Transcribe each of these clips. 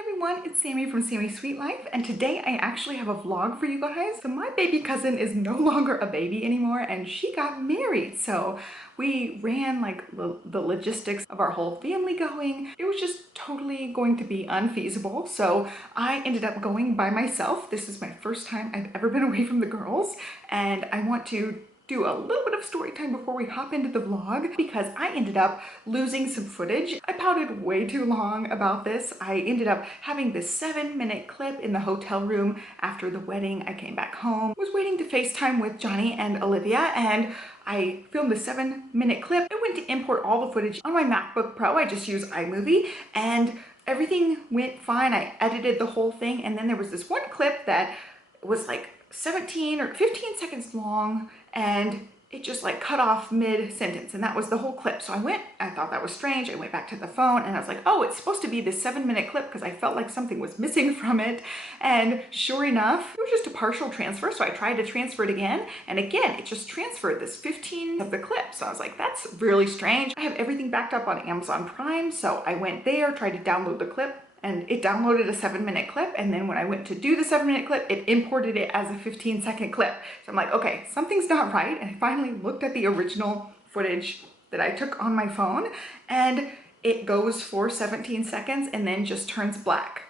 Everyone, it's Sammy from Sammy's Sweet Life, and today I actually have a vlog for you guys. So my baby cousin is no longer a baby anymore and she got married. So we ran like the logistics of our whole family going. It was just totally going to be unfeasible. So I ended up going by myself. This is my first time I've ever been away from the girls, and I want to do a little bit of story time before we hop into the vlog because I ended up losing some footage. I pouted way too long about this. I ended up having this 7-minute clip in the hotel room after the wedding. I came back home, was waiting to FaceTime with Johnny and Olivia, and I filmed the 7-minute clip. I went to import all the footage on my MacBook Pro. I just use iMovie, and everything went fine. I edited the whole thing, and then there was this one clip that was like 17 or 15 seconds long, and it just like cut off mid-sentence, and that was the whole clip. So I thought that was strange. I went back to the phone and I was like, oh, it's supposed to be this 7-minute clip because I felt like something was missing from it. And sure enough, it was just a partial transfer. So I tried to transfer it again, and again, it just transferred this 15 of the clip. So I was like, that's really strange. I have everything backed up on Amazon Prime. So I went there, tried to download the clip, and it downloaded a 7-minute clip, and then when I went to do the 7-minute clip, it imported it as a 15-second clip. So I'm like, okay, something's not right. And I finally looked at the original footage that I took on my phone, and it goes for 17 seconds and then just turns black.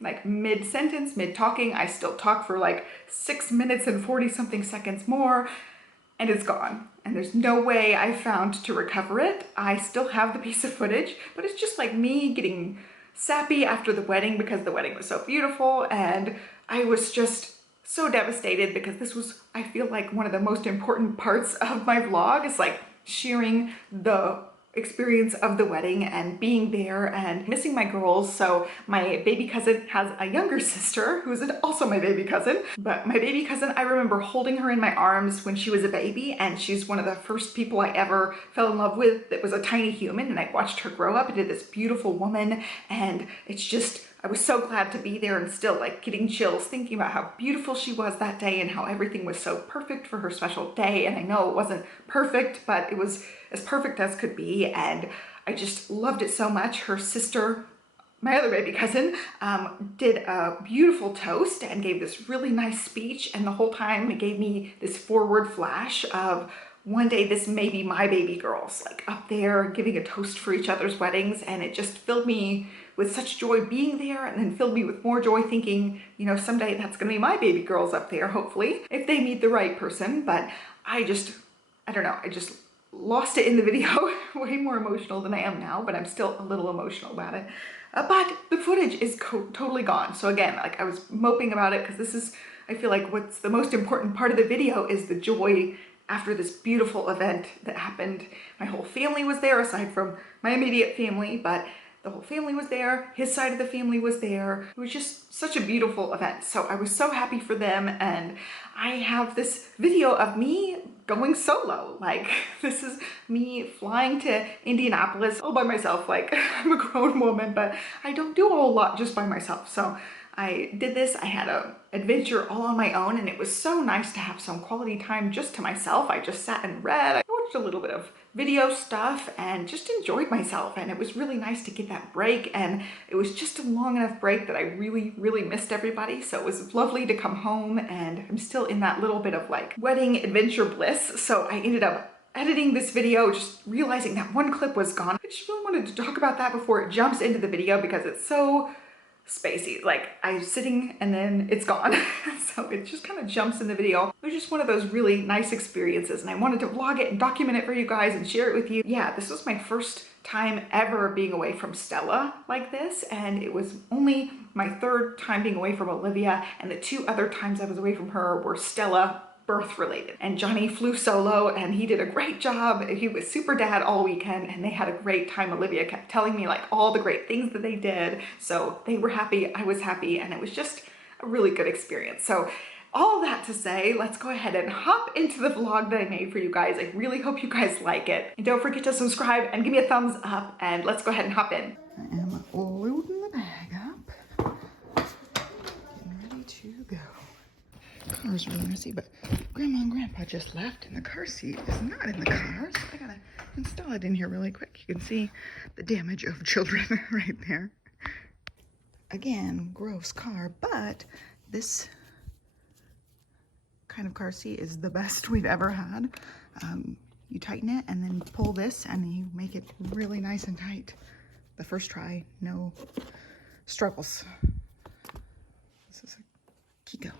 Like mid-sentence, mid-talking, I still talk for like 6 minutes and 40-something seconds more, and it's gone. And there's no way I found to recover it. I still have the piece of footage, but it's just like me getting sappy after the wedding because the wedding was so beautiful, and I was just so devastated because this was, I feel like, one of the most important parts of my vlog is like sharing the experience of the wedding and being there and missing my girls. So my baby cousin has a younger sister who's also my baby cousin, but my baby cousin, I remember holding her in my arms when she was a baby, and she's one of the first people I ever fell in love with that was a tiny human, and I watched her grow up into this beautiful woman. And it's just, I was so glad to be there, and still like getting chills thinking about how beautiful she was that day and how everything was so perfect for her special day. And I know it wasn't perfect, but it was as perfect as could be, and I just loved it so much. Her sister, my other baby cousin, did a beautiful toast and gave this really nice speech, and the whole time it gave me this forward flash of one day this may be my baby girls, like up there giving a toast for each other's weddings. And it just filled me with such joy being there, and then filled me with more joy thinking, you know, someday that's gonna be my baby girls up there, hopefully, if they meet the right person. But I don't know, I just lost it in the video. Way more emotional than I am now, but I'm still a little emotional about it. But the footage is totally gone. So again, like I was moping about it because this is, I feel like what's the most important part of the video is the joy after this beautiful event that happened. My whole family was there, aside from my immediate family, but the whole family was there. His side of the family was there. It was just such a beautiful event. So I was so happy for them. And I have this video of me going solo. Like, this is me flying to Indianapolis all by myself. Like, I'm a grown woman, but I don't do a whole lot just by myself. So I did this. I had an adventure all on my own, and it was so nice to have some quality time just to myself. I just sat and read. I watched a little bit of video stuff and just enjoyed myself, and it was really nice to get that break. And it was just a long enough break that I really missed everybody. So it was lovely to come home, and I'm still in that little bit of like wedding adventure bliss. So I ended up editing this video, just realizing that one clip was gone. I just really wanted to talk about that before it jumps into the video because it's so spacey. Like, I'm sitting and then it's gone. So it just kind of jumps in the video. It was just one of those really nice experiences, and I wanted to vlog it and document it for you guys and share it with you. Yeah, this was my first time ever being away from Stella like this, and it was only my third time being away from Olivia, and the 2 other times I was away from her were Stella birth related. And Johnny flew solo, and he did a great job. He was super dad all weekend, and they had a great time. Olivia kept telling me like all the great things that they did. So they were happy, I was happy, and it was just a really good experience. So all that to say, let's go ahead and hop into the vlog that I made for you guys. I really hope you guys like it. And don't forget to subscribe and give me a thumbs up, and let's go ahead and hop in. I am loading the bag up. Getting ready to go. Car's really messy, but Grandma and Grandpa just left, and the car seat is not in the car, so I gotta install it in here really quick. You can see the damage of children right there. again, gross car, but this kind of car seat is the best we've ever had. You tighten it and then pull this and you make it really nice and tight. The first try, no struggles. This is a Kiko.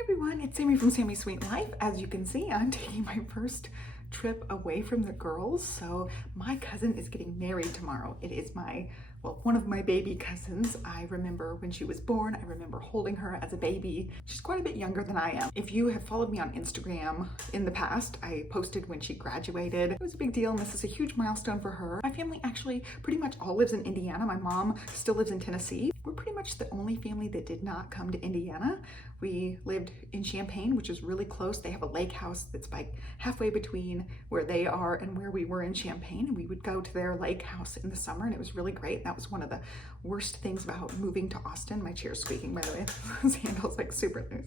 Everyone, it's Sami from Sami's Sweet Life. As you can see, I'm taking my first trip away from the girls. So my cousin is getting married tomorrow. It is one of my baby cousins. I remember when she was born, I remember holding her as a baby. She's quite a bit younger than I am. If you have followed me on Instagram in the past, I posted when she graduated. It was a big deal and this is a huge milestone for her. My family actually pretty much all lives in Indiana. My mom still lives in Tennessee. We're pretty much the only family that did not come to Indiana. We lived in Champaign, which is really close. They have a lake house that's like halfway between where they are and where we were in Champaign. And we would go to their lake house in the summer and it was really great. That was one of the worst things about moving to Austin. My chair's squeaking, by the way. This handle's like super loose.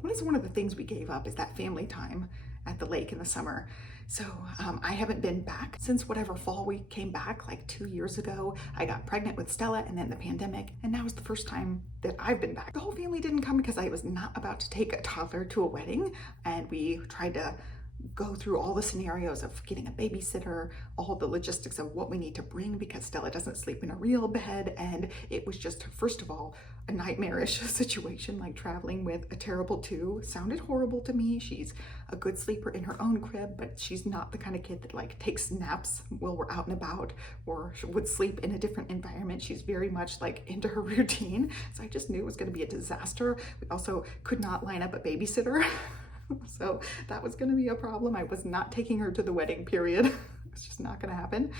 What is one of the things we gave up is that family time at the lake in the summer. So I haven't been back since whatever fall we came back, like 2 years ago. I got pregnant with Stella and then the pandemic, and that was the first time that I've been back. The whole family didn't come because I was not about to take a toddler to a wedding, and we tried to go through all the scenarios of getting a babysitter, all the logistics of what we need to bring because Stella doesn't sleep in a real bed. And it was just, first of all, a nightmarish situation, like traveling with a terrible two. Sounded horrible to me. She's a good sleeper in her own crib, but she's not the kind of kid that like takes naps while we're out and about or would sleep in a different environment. She's very much like into her routine. So I just knew it was going to be a disaster. We also could not line up a babysitter. So that was going to be a problem. I was not taking her to the wedding, period. It's just not going to happen.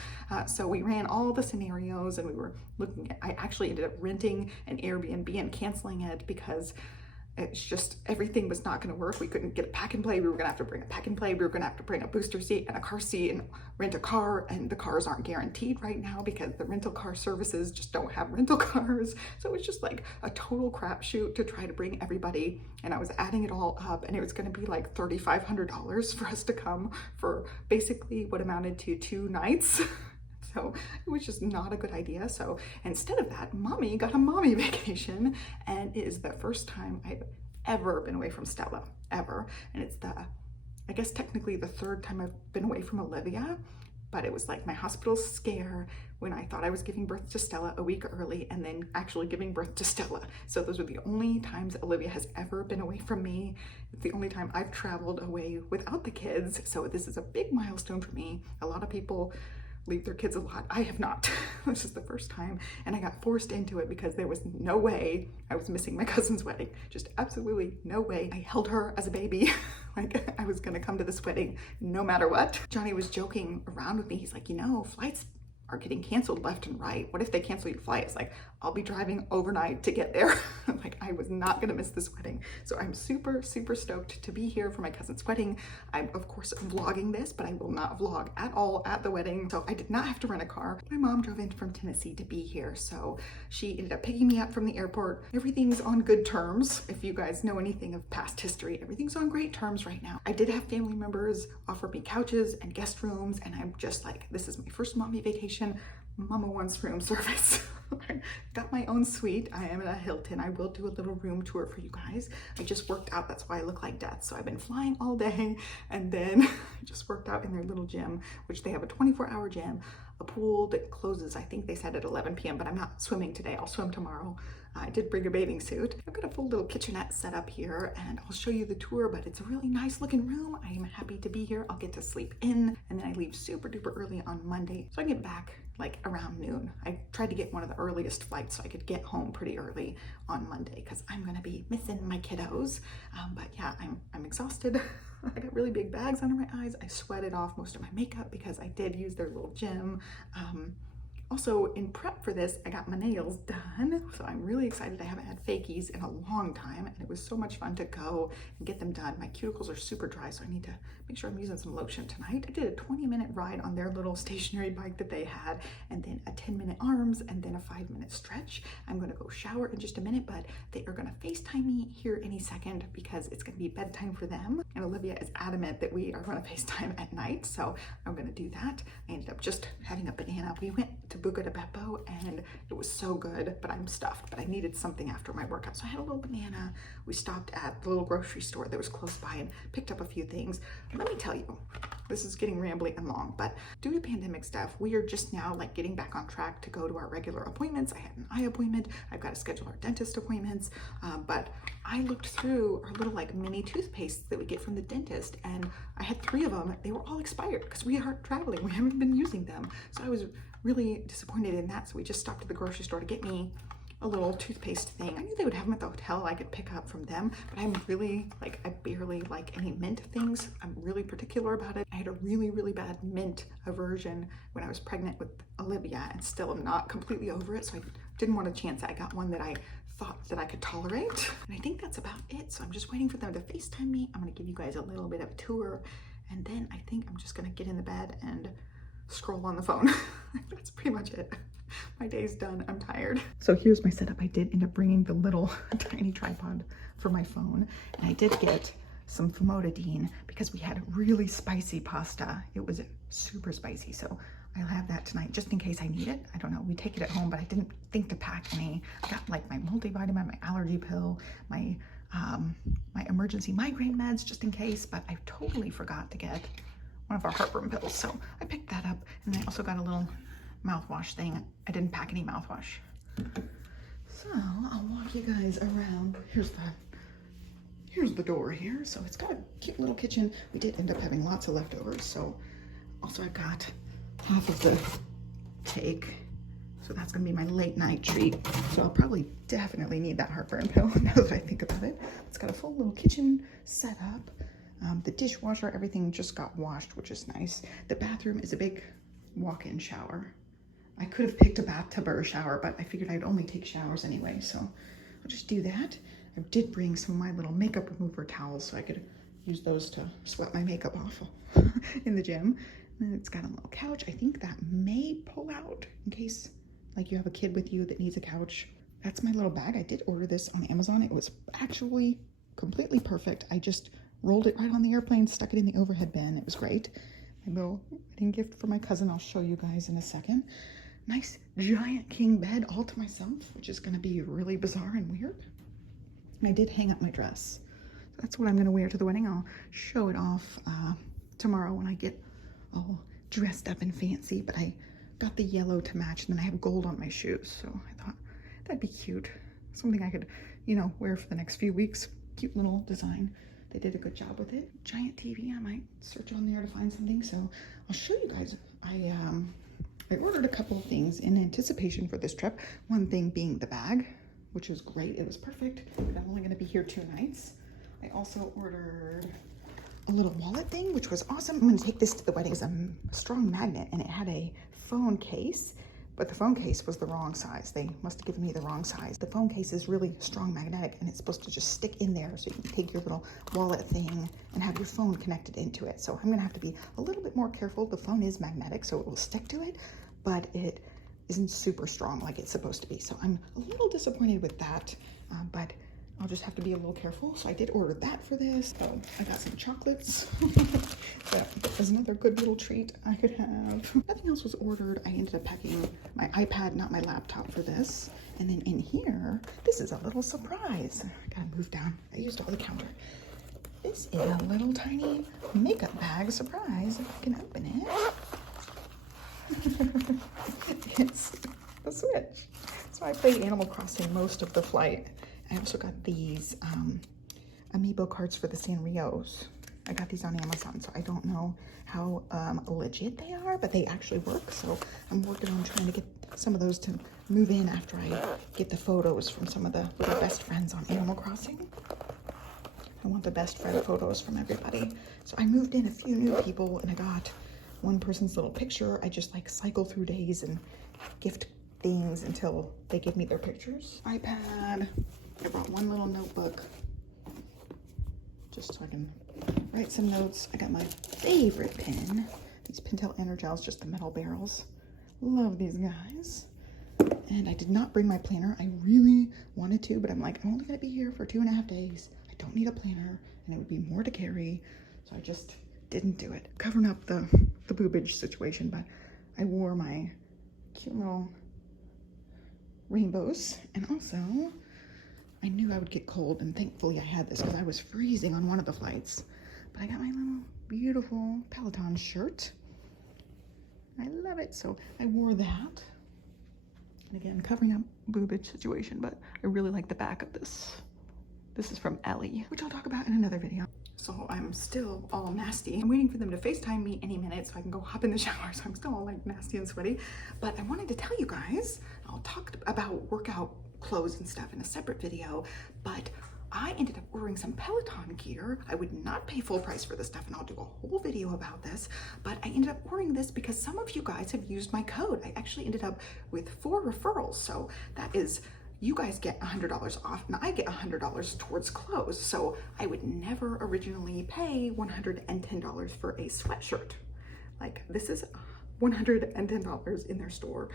So we ran all the scenarios and we were looking at, I actually ended up renting an Airbnb and canceling it because it's just, everything was not going to work. We couldn't get a pack and play. We were going to have to bring a pack and play. We were going to have to bring a booster seat and a car seat and rent a car. And the cars aren't guaranteed right now because the rental car services just don't have rental cars. So it was just like a total crapshoot to try to bring everybody. And I was adding it all up and it was going to be like $3,500 for us to come for basically what amounted to 2 nights. So it was just not a good idea. So instead of that, mommy got a mommy vacation, and it is the first time I've ever been away from Stella, ever. And it's I guess technically the 3rd time I've been away from Olivia, but it was like my hospital scare when I thought I was giving birth to Stella a week early and then actually giving birth to Stella. So those are the only times Olivia has ever been away from me. It's the only time I've traveled away without the kids. So this is a big milestone for me. A lot of people leave their kids a lot. I have not. This is the first time, and I got forced into it because there was no way I was missing my cousin's wedding. Just absolutely no way. I held her as a baby. Like I was gonna come to this wedding no matter what. Johnny was joking around with me. He's like, you know, flights are getting canceled left and right. What if they cancel your flight? It's like, I'll be driving overnight to get there. Like I was not gonna miss this wedding. So I'm super, super stoked to be here for my cousin's wedding. I'm of course vlogging this, but I will not vlog at all at the wedding. So I did not have to rent a car. My mom drove in from Tennessee to be here. So she ended up picking me up from the airport. Everything's on good terms. If you guys know anything of past history, everything's on great terms right now. I did have family members offer me couches and guest rooms, and I'm just like, this is my first mommy vacation. Mama wants room service. I got my own suite. I am at a Hilton. I will do a little room tour for you guys. I just worked out. That's why I look like death. So I've been flying all day, and then I just worked out in their little gym, which they have a 24-hour gym, a pool that closes, I think they said at 11 p.m., but I'm not swimming today. I'll swim tomorrow. I did bring a bathing suit. I've got a full little kitchenette set up here, and I'll show you the tour, but it's a really nice looking room. I am happy to be here. I'll get to sleep in, and then I leave super duper early on Monday. So I get back like around noon. I tried to get one of the earliest flights so I could get home pretty early on Monday because I'm gonna be missing my kiddos. But yeah, I'm exhausted. I got really big bags under my eyes. I sweated off most of my makeup because I did use their little gym. Also, in prep for this, I got my nails done, so I'm really excited. I haven't had fakies in a long time, and it was so much fun to go and get them done. My cuticles are super dry, so I need to make sure I'm using some lotion tonight. I did a 20-minute ride on their little stationary bike that they had, and then a 10-minute arms, and then a 5-minute stretch. I'm gonna go shower in just a minute, but they are gonna FaceTime me here any second because it's gonna be bedtime for them, and Olivia is adamant that we are gonna FaceTime at night, so I'm gonna do that. I ended up just having a banana. We went to Buca de Beppo and it was so good, but I'm stuffed, but I needed something after my workout. So I had a little banana. We stopped at the little grocery store that was close by and picked up a few things. Let me tell you, this is getting rambly and long, but due to pandemic stuff, we are just now like getting back on track to go to our regular appointments. I had an eye appointment. I've got to schedule our dentist appointments, but I looked through our little like mini toothpaste that we get from the dentist, and I had 3 of them. They were all expired because we are traveling. We haven't been using them. So I was really disappointed in that. So we just stopped at the grocery store to get me a little toothpaste thing. I knew they would have them at the hotel. I could pick up from them, but I'm really like, I barely like any mint things. I'm really particular about it. I had a really, really bad mint aversion when I was pregnant with Olivia, and still am not completely over it. So I didn't want to chance it. I got one that I thought that I could tolerate. And I think that's about it. So I'm just waiting for them to FaceTime me. I'm going to give you guys a little bit of a tour, and then I think I'm just going to get in the bed and scroll on the phone. That's pretty much it. My day's done. I'm tired. So here's my setup. I did end up bringing the little tiny tripod for my phone, and I did get some famotidine because we had really spicy pasta. It was super spicy, so I'll have that tonight just in case I need it. I don't know, we take it at home, but I didn't think to pack any. I got like my multivitamin, my allergy pill, my emergency migraine meds just in case, but I totally forgot to get one of our heartburn pills, so I picked that up. And I also got a little mouthwash thing. I didn't pack any mouthwash. So I'll walk you guys around. Here's the door here. So it's got a cute little kitchen. We did end up having lots of leftovers, so also I got half of the take. So that's gonna be my late night treat. So I'll probably definitely need that heartburn pill now that I think about it. It's got a full little kitchen set up. The dishwasher, everything just got washed, which is nice. The bathroom is a big walk-in shower. I could have picked a bathtub or a shower, but I figured I'd only take showers anyway, so I'll just do that. I did bring some of my little makeup remover towels so I could use those to sweat my makeup off in the gym. And it's got a little couch. I think that may pull out in case like you have a kid with you that needs a couch. That's my little bag. I did order this on Amazon. It was actually completely perfect. I just rolled it right on the airplane, stuck it in the overhead bin. It was great. My little wedding gift for my cousin, I'll show you guys in a second. Nice giant king bed all to myself, which is gonna be really bizarre and weird. And I did hang up my dress. That's what I'm gonna wear to the wedding. I'll show it off tomorrow when I get all dressed up and fancy, but I got the yellow to match, and then I have gold on my shoes. So I thought that'd be cute. Something I could, you know, wear for the next few weeks. Cute little design. They did a good job with it. Giant TV, I might search on there to find something. So I'll show you guys. I I ordered a couple of things in anticipation for this trip. One thing being the bag, which was great. It was perfect, but I'm only going to be here 2 nights. I also ordered a little wallet thing, which was awesome. I'm going to take this to the wedding. It's a strong magnet, and it had a phone case, but the phone case was the wrong size. They must have given me the wrong size. The phone case is really strong magnetic, and it's supposed to just stick in there so you can take your little wallet thing and have your phone connected into it. So I'm going to have to be a little bit more careful. The phone is magnetic, so it will stick to it, but it isn't super strong like it's supposed to be. So I'm a little disappointed with that, but I'll just have to be a little careful. So I did order that for this. So I got some chocolates. That was another good little treat I could have. Nothing else was ordered. I ended up packing my iPad, not my laptop, for this. And then in here, this is a little surprise. I gotta move down. I used all the counter. This is a little tiny makeup bag surprise. If I can open it. It's the Switch. So I played Animal Crossing most of the flight. I also got these amiibo cards for the Sanrios. I got these on Amazon, so I don't know how legit they are, but they actually work. So I'm working on trying to get some of those to move in after I get the photos from some of the little best friends on Animal Crossing. I want the best friend photos from everybody. So I moved in a few new people, and I got one person's little picture. I just like cycle through days and gift things until they give me their pictures. iPad. I brought one little notebook just so I can write some notes. I got my favorite pen. These Pentel Energels, just the metal barrels. Love these guys. And I did not bring my planner. I really wanted to, but I'm like, I'm only gonna be here for 2.5 days. I don't need a planner, and it would be more to carry. So I just didn't do it. Covering up the boobage situation, but I wore my cute little rainbows, and also I knew I would get cold, and thankfully I had this because I was freezing on one of the flights. But I got my little beautiful Peloton shirt. I love it. So I wore that. And again, covering up boobage situation, but I really like the back of this. This is from Ellie, which I'll talk about in another video. So I'm still all nasty. I'm waiting for them to FaceTime me any minute so I can go hop in the shower. So I'm still all like nasty and sweaty. But I wanted to tell you guys, I'll talk about workout clothes and stuff in a separate video, but I ended up ordering some Peloton gear. I would not pay full price for this stuff, and I'll do a whole video about this, but I ended up ordering this because some of you guys have used my code. I actually ended up with 4 referrals. So that is, you guys get $100 off, and I get $100 towards clothes. So I would never originally pay $110 for a sweatshirt. Like, this is $110 in their store,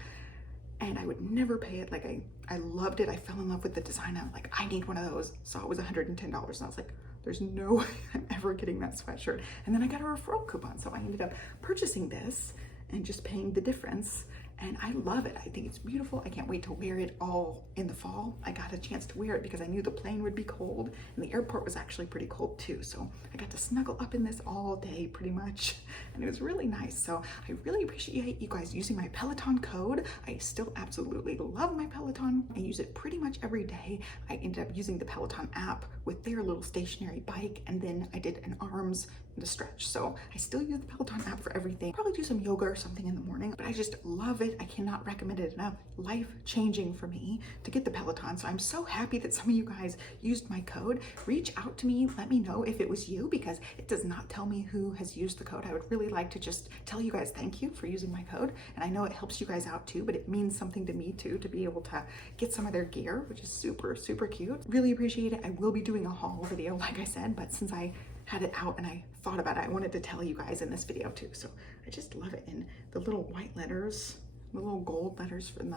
and I would never pay it. Like, I loved it. I fell in love with the design. I'm like, I need one of those. So it was $110, and I was like, there's no way I'm ever getting that sweatshirt. And then I got a referral coupon, so I ended up purchasing this and just paying the difference. And I love it. I think it's beautiful. I can't wait to wear it all in the fall. I got a chance to wear it because I knew the plane would be cold, and the airport was actually pretty cold too. So I got to snuggle up in this all day pretty much, and it was really nice. So I really appreciate you guys using my Peloton code. I still absolutely love my Peloton. I use it pretty much every day. I ended up using the Peloton app with their little stationary bike, and then I did an arms and a stretch. So I still use the Peloton app for everything. Probably do some yoga or something in the morning, but I just love it. I cannot recommend it enough. Life-changing for me to get the Peloton. So I'm so happy that some of you guys used my code. Reach out to me, let me know if it was you, because it does not tell me who has used the code. I would really like to just tell you guys thank you for using my code. And I know it helps you guys out too, but it means something to me too, to be able to get some of their gear, which is super, super cute. Really appreciate it. I will be doing a haul video, like I said, but since I had it out and I thought about it, I wanted to tell you guys in this video too. So I just love it. And the little white letters, the little gold letters from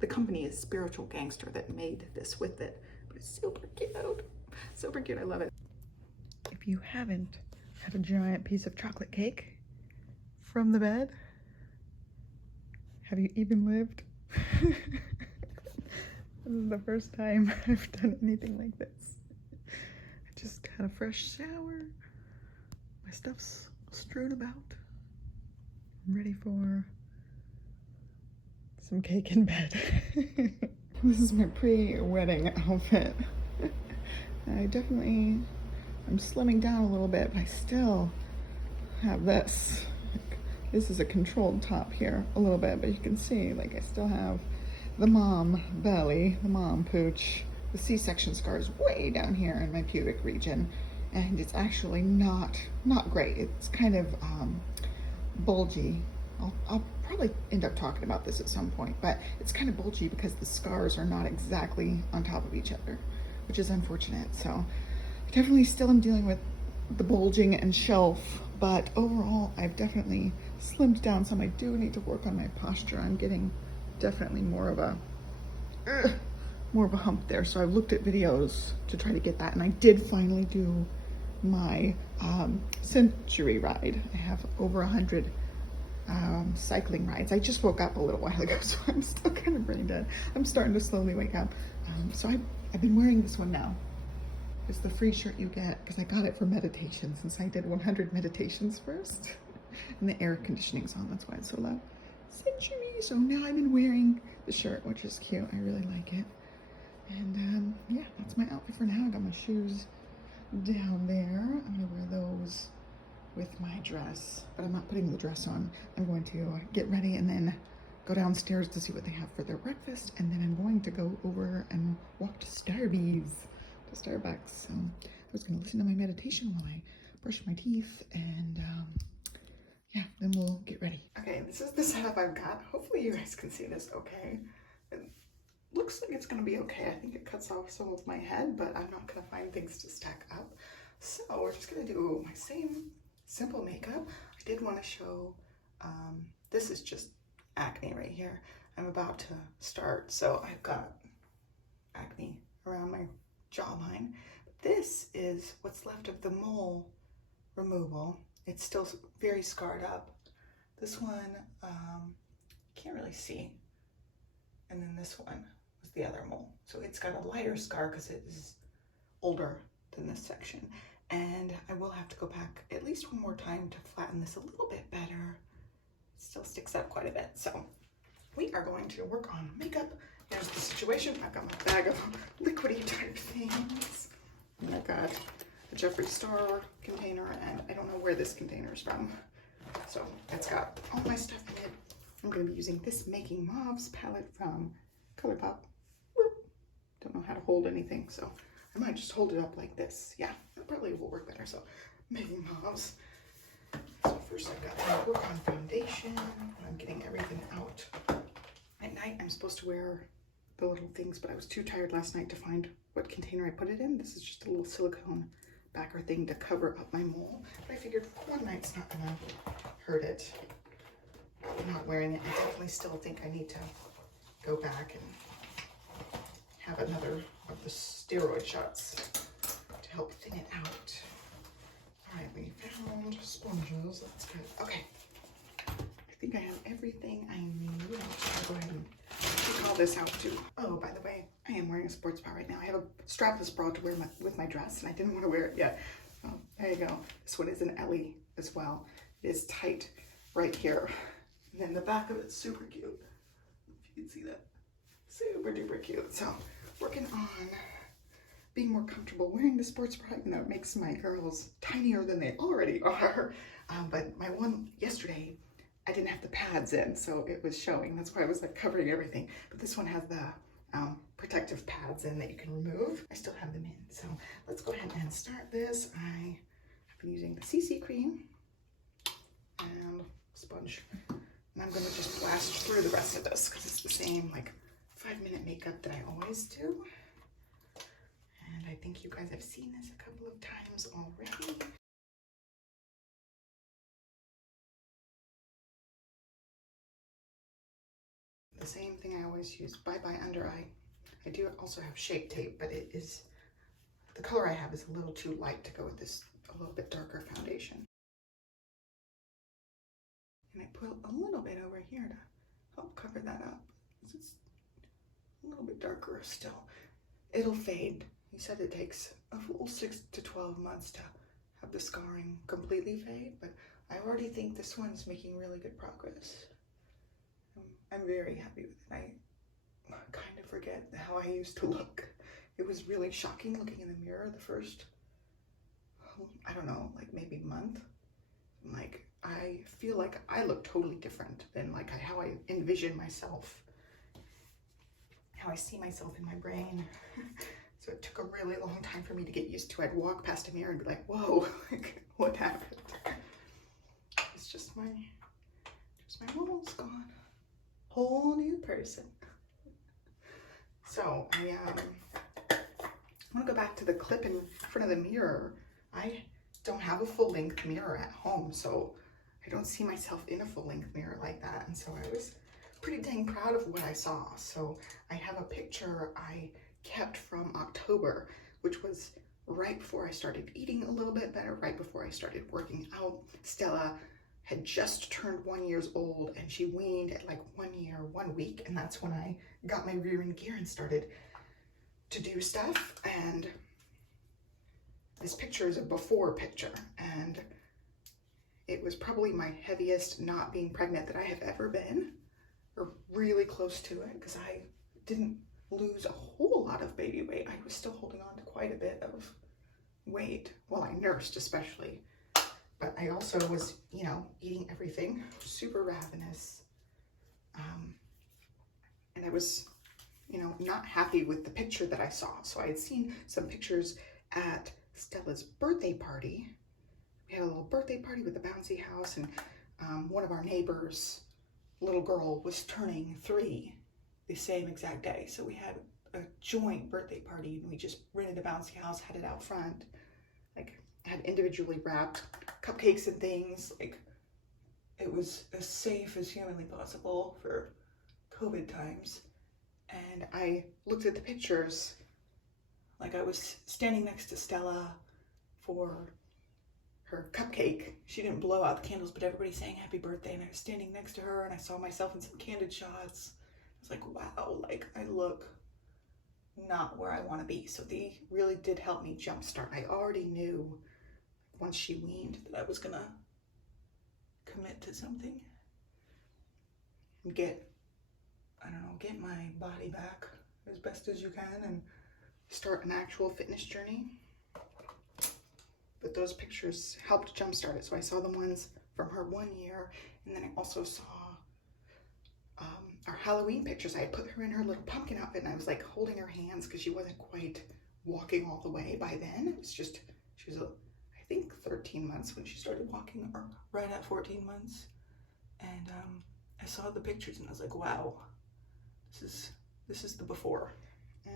the company is Spiritual Gangster that made this with it. But it's super cute. Super cute. I love it. If you haven't had a giant piece of chocolate cake from the bed, have you even lived? This is the first time I've done anything like this. I just had a fresh shower. My stuff's strewn about. I'm ready for some cake in bed. This is my pre-wedding outfit. I'm slimming down a little bit, but I still have this. Like, This is a controlled top here a little bit, but you can see like I still have the mom belly, the mom pooch. The C-section scar is way down here in my pubic region, and it's actually not great. It's kind of bulgy. I'll probably end up talking about this at some point, but it's kind of bulgy because the scars are not exactly on top of each other, which is unfortunate. So I definitely still am dealing with the bulging and shelf, but overall I've definitely slimmed down some. I do need to work on my posture. I'm getting definitely more of a hump there. So I've looked at videos to try to get that, and I did finally do my century ride. I have over 100 cycling rides. I just woke up a little while ago, so I'm still kind of brain dead. I'm starting to slowly wake up. So I've been wearing this one now. It's the free shirt you get because I got it for meditation, since I did 100 meditations first. And the air conditioning's on, that's why it's so loud. Century. So now I've been wearing the shirt, which is cute. I really like it. And yeah, that's my outfit for now. I got my shoes down there. I'm gonna wear those with my dress, but I'm not putting the dress on. I'm going to get ready and then go downstairs to see what they have for their breakfast, and then I'm going to go over and walk to Starbucks. So I was gonna listen to my meditation while I brush my teeth, and yeah, then we'll get ready. Okay, this is the setup I've got. Hopefully you guys can see this okay. It looks like it's gonna be okay. I think it cuts off some of my head, but I'm not gonna find things to stack up. So we're just gonna do my same simple makeup. I did want to show, this is just acne right here. I'm about to start, so I've got acne around my jawline. This is what's left of the mole removal. It's still very scarred up. This one, can't really see. And then this one was the other mole. So it's got a lighter scar because it is older than this section. And I will have to go back at least one more time to flatten this a little bit better. It still sticks up quite a bit. So we are going to work on makeup. Here's the situation. I've got my bag of liquidy type things. And I've got a Jeffree Star container, and I don't know where this container is from. So it's got all my stuff in it. I'm going to be using this Making Mauves palette from ColourPop. Don't know how to hold anything, so I might just hold it up like this. Yeah, that probably will work better. So Making Mauves. So first I've got to work on foundation. I'm getting everything out. At night I'm supposed to wear the little things, but I was too tired last night to find what container I put it in. This is just a little silicone backer thing to cover up my mole. But I figured one night's not gonna hurt it. I'm not wearing it. I definitely still think I need to go back and have another of the steroid shots to help thin it out. All right, we found sponges. That's good. Okay. I think I have everything I need. I'll go ahead and take all this out too. Oh, by the way, I am wearing a sports bra right now. I have a strapless bra to wear with my dress, and I didn't want to wear it yet. Oh, there you go. This one is an Ellie as well. It is tight right here. And then the back of it's super cute. If you can see that. Super duper cute. So working on being more comfortable wearing the sports bra. You know, it makes my girls tinier than they already are. But my one yesterday, I didn't have the pads in, so it was showing. That's why I was like covering everything. But this one has the protective pads in that you can remove. I still have them in. So let's go ahead and start this. I have been using the CC cream and sponge. And I'm gonna just blast through the rest of this because it's the same like 5-minute makeup that I always do. And I think you guys have seen this a couple of times already. The same thing I always use, Bye Bye Under Eye. I do also have Shape Tape, but it is, the color I have is a little too light to go with this a little bit darker foundation. And I put a little bit over here to help cover that up. It's a little bit darker still. It'll fade. He said it takes a full 6 to 12 months to have the scarring completely fade, but I already think this one's making really good progress. I'm very happy with it. I kind of forget how I used to look. It was really shocking looking in the mirror the first, I don't know, like maybe month. I'm like, I feel like I look totally different than like how I envision myself, how I see myself in my brain. So it took a really long time for me to get used to. I'd walk past a mirror and be like, whoa, like, what happened? It's just my model's gone. Whole new person. So I'm gonna go back to the clip in front of the mirror. I don't have a full length mirror at home, so I don't see myself in a full length mirror like that. And so I was pretty dang proud of what I saw. So I have a picture I kept from October, which was right before I started eating a little bit better, right before I started working out. Stella had just turned 1 year old and she weaned at like 1 year, 1 week. And that's when I got my rear end gear and started to do stuff. And this picture is a before picture. And it was probably my heaviest not being pregnant that I have ever been, or really close to it, because I didn't lose a whole lot of baby weight. I was still holding on to quite a bit of weight while I nursed, especially. But I also was, you know, eating everything, super ravenous. And I was, you know, not happy with the picture that I saw. So I had seen some pictures at Stella's birthday party. We had a little birthday party with a bouncy house, and one of our neighbors' little girl was turning 3 the same exact day. So we had a joint birthday party, and we just rented a bouncy house, had it out front, like had individually wrapped cupcakes and things. Like, it was as safe as humanly possible for COVID times. And I looked at the pictures, like I was standing next to Stella for her cupcake. She didn't blow out the candles, but everybody sang happy birthday, and I was standing next to her, and I saw myself in some candid shots. I was like, wow, like I look not where I want to be. So they really did help me jumpstart. I already knew once she weaned that I was gonna commit to something and get my body back as best as you can and start an actual fitness journey. But those pictures helped jumpstart it. So I saw the ones from her 1 year, and then I also saw our Halloween pictures. I had put her in her little pumpkin outfit, and I was like holding her hands because she wasn't quite walking all the way by then. It was just, she was, I think 13 months when she started walking, or right at 14 months. And I saw the pictures and I was like, wow, this is the before.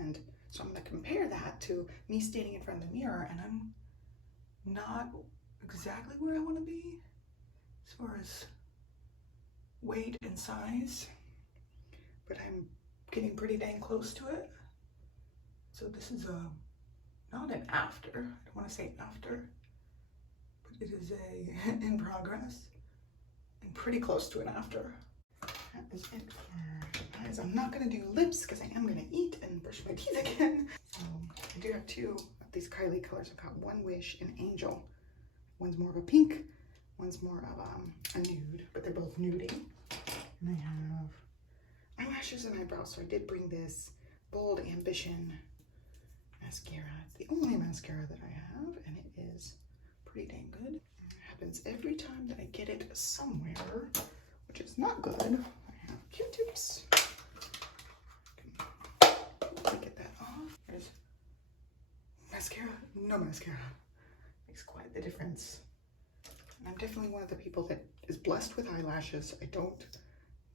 And so I'm gonna compare that to me standing in front of the mirror, and I'm not exactly where I want to be as far as weight and size, but I'm getting pretty dang close to it. So this is not an after, I don't want to say after, but it is a in progress and pretty close to an after. That is it for eyes. I'm not going to do lips because I am going to eat and brush my teeth again. I do have 2 of these Kylie colors. I've got One Wish and Angel. One's more of a pink, one's more of a nude, but they're both nudie. And I have eyelashes and eyebrows, so I did bring this Bold Ambition mascara. It's the only mascara that I have, and it is pretty dang good. It happens every time that I get it somewhere, which is not good. I have Q-tips. Get that off. There's mascara, no mascara. Makes quite the difference. And I'm definitely one of the people that is blessed with eyelashes. I don't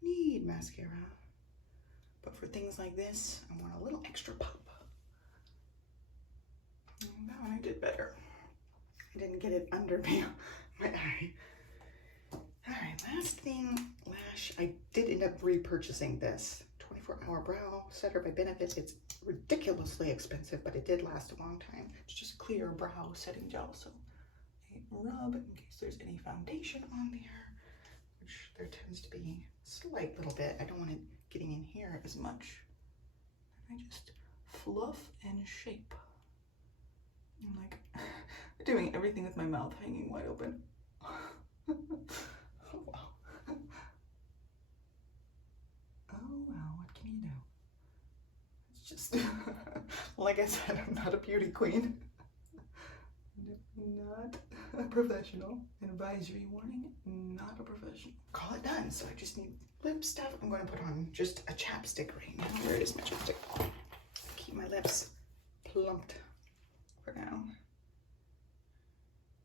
need mascara, but for things like this, I want a little extra pop. And that one I did better. I didn't get it under my eye. All right, last thing, lash. I did end up repurchasing this 24-hour brow setter by Benefit. It's ridiculously expensive, but it did last a long time. It's just clear brow setting gel, so I rub in case there's any foundation on there, which there tends to be a slight little bit. I don't want it getting in here as much. I just fluff and shape. I'm like doing everything with my mouth hanging wide open. Oh wow. Oh wow, what can you do? It's just, like I said, I'm not a beauty queen. not a professional. An advisory warning, not a professional. Call it done. So I just need lip stuff. I'm going to put on just a chapstick right now. Where is my chapstick? Keep my lips plumped for now.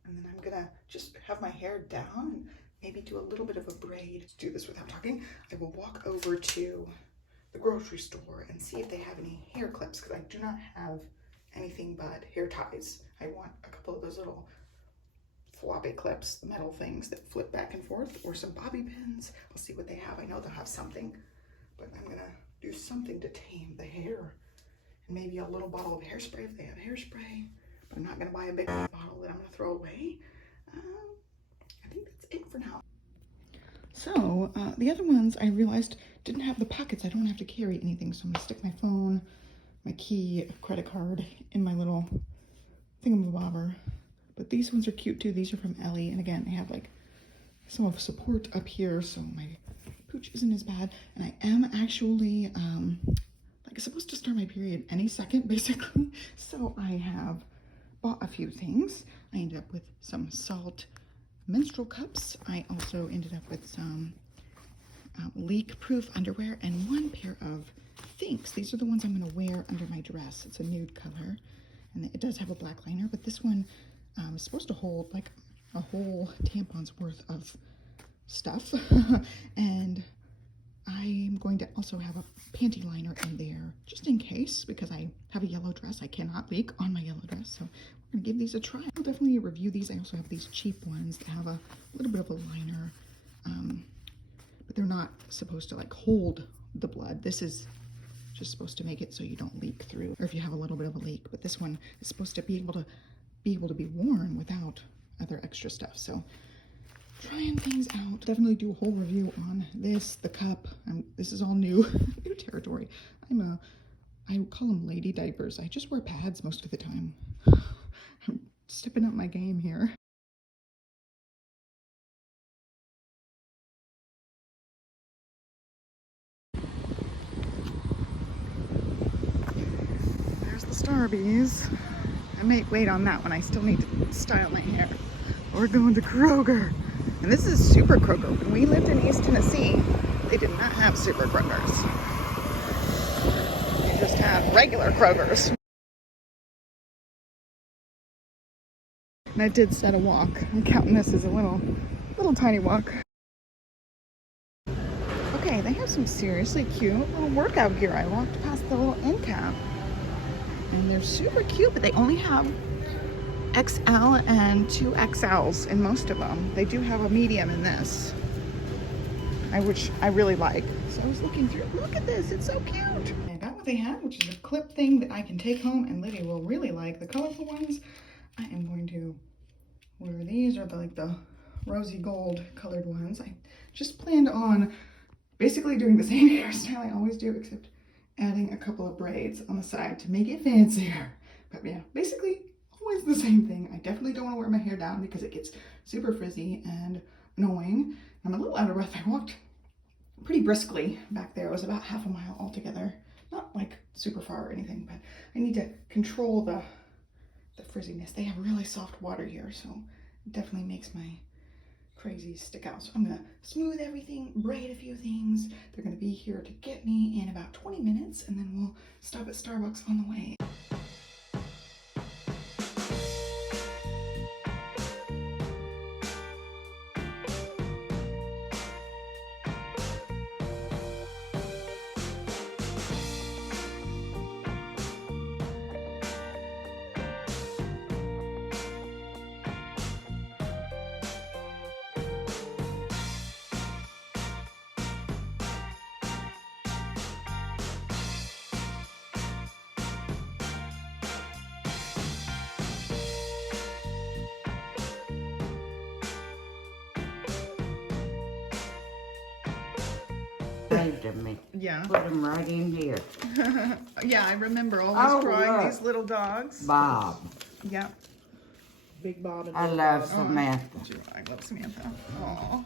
And then I'm gonna just have my hair down and maybe do a little bit of a braid. To do this without talking, I will walk over to the grocery store and see if they have any hair clips, because I do not have anything but hair ties. I want a couple of those little floppy clips, the metal things that flip back and forth, or some bobby pins. I'll see what they have. I know they'll have something, but I'm gonna do something to tame the hair. And maybe a little bottle of hairspray if they have hairspray, but I'm not gonna buy a big bottle that I'm gonna throw away. I think that's it for now. So the other ones I realized didn't have the pockets. I don't have to carry anything, so I'm gonna stick my phone, my key, credit card in my little thingamabobber. But these ones are cute too. These are from Ellie, and again, they have like some of support up here, so my pooch isn't as bad. And I am actually like supposed to start my period any second, basically. So I have bought a few things. I ended up with some salt menstrual cups. I also ended up with some leak-proof underwear and one pair of Thinks. These are the ones I'm going to wear under my dress. It's a nude color, and it does have a black liner, but this one is supposed to hold like a whole tampon's worth of stuff. And I'm going to also have a panty liner in there just in case, because I have a yellow dress. I cannot leak on my yellow dress, so we're gonna give these a try. I'll definitely review these. I also have these cheap ones that have a little bit of a liner, but they're not supposed to like hold the blood. This is just supposed to make it so you don't leak through, or if you have a little bit of a leak. But this one is supposed to be able to be worn without other extra stuff. So trying things out. Definitely do a whole review on this, the cup. This is all new, new territory. I call them lady diapers. I just wear pads most of the time. I'm stepping up my game here. There's the Starbies. I may wait on that one. I still need to style my hair. We're going to Kroger. And this is Super Kroger. When we lived in East Tennessee, they did not have Super Krogers. They just had regular Krogers. And I did set a walk. I'm counting this as a little tiny walk. Okay, they have some seriously cute little workout gear. I walked past the little end cap. And they're super cute, but they only have XL and 2XLs in most of them. They do have a medium in this, which I really like. So I was looking through. Look at this, it's so cute. I got what they have, which is a clip thing that I can take home, and Lydia will really like the colorful ones. I am going to wear these, or the rosy gold colored ones. I just planned on basically doing the same hairstyle I always do, except adding a couple of braids on the side to make it fancier. But yeah, basically always the same thing. I definitely don't want to wear my hair down because it gets super frizzy and annoying. I'm a little out of breath. I walked pretty briskly back there. It was about half a mile altogether. Not like super far or anything, but I need to control the frizziness. They have really soft water here, so it definitely makes my crazies stick out. So I'm gonna smooth everything, braid a few things. They're gonna be here to get me in about 20 minutes, and then we'll stop at Starbucks on the way. Saved them. Yeah. Put them right in here. Yeah, I remember always drawing look. these little dogs. Bob. Yeah. Big Bob and I little love Bob. Samantha. I love Samantha. Aw.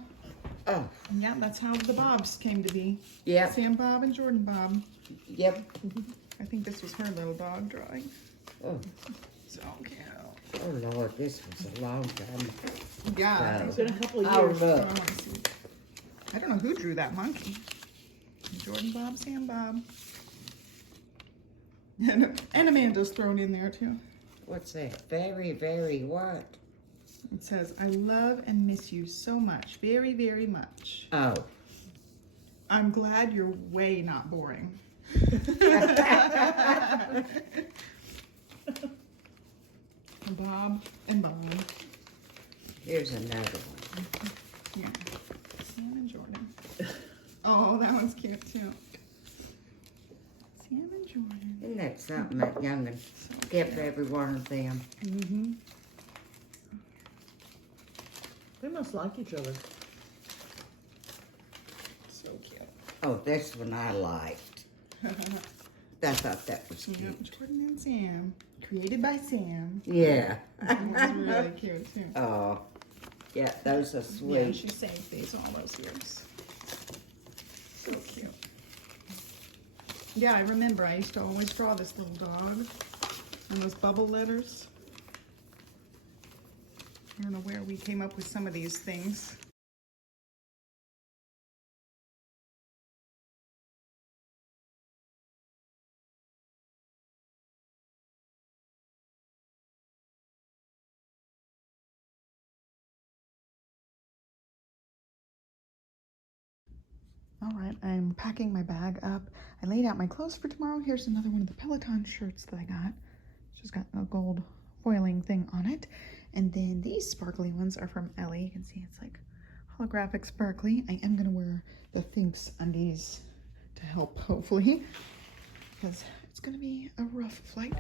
Oh, Yeah, that's how the Bobs came to be. yep, Sam Bob and Jordan Bob. yep. I think this was her little dog drawing. Oh, So cute. Oh Lord, this was a long time. Yeah. ago. It's been a couple of Oh, years. look. I want to see. I don't know who drew that monkey. Jordan Bob, Sam Bob. And Amanda's thrown in there too. What's that? Very, very what? It says, I love and miss you so much. Very, very much. Oh. I'm glad you're way not boring. Bob and Bob. Here's another one. Yeah. Sam and Jordan. Oh, that one's cute too. Sam and Jordan. Isn't that something that young'un give every one of them? Mm-hmm. They must like each other. So cute. Oh, this one I liked. I thought that was Yep, cute. Jordan and Sam. Created by Sam. Yeah. That one's really cute too. Oh, yeah, those are Yeah, sweet. she saved these all those years. So cute. Yeah, I remember I used to always draw this little dog and those bubble letters. I don't know where we came up with some of these things. All right, I'm packing my bag up. I laid out my clothes for tomorrow. Here's another one of the Peloton shirts that I got. It's just got a gold foiling thing on it. And then these sparkly ones are from Ellie. You can see it's like holographic sparkly. I am gonna wear the Thinx undies to help, hopefully, because it's gonna be a rough flight.